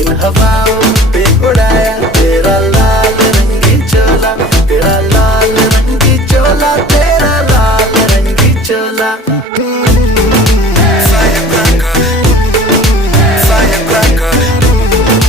इन हवाओं पे उड़ाया तेरा लाल रंगी चोला, तेरा लाल रंगी चोला, तेरा लाल रंगी चोला।